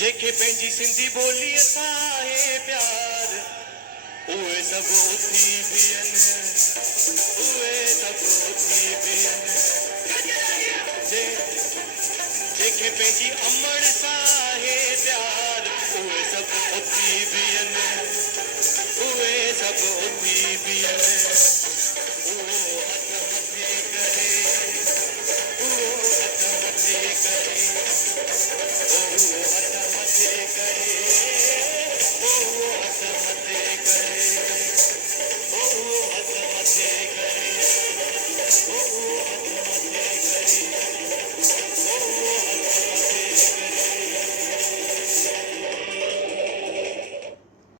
जेके पंहिंजी सिंधी ॿोलीअ सां आहे प्यार उहे सभु उथी बीहनि उहे सभु उथी बीहनि जेके पंहिंजी अमड़ सां आहे प्यार उहे सभु उथी बीहनि उहे सभु उथी बीहनि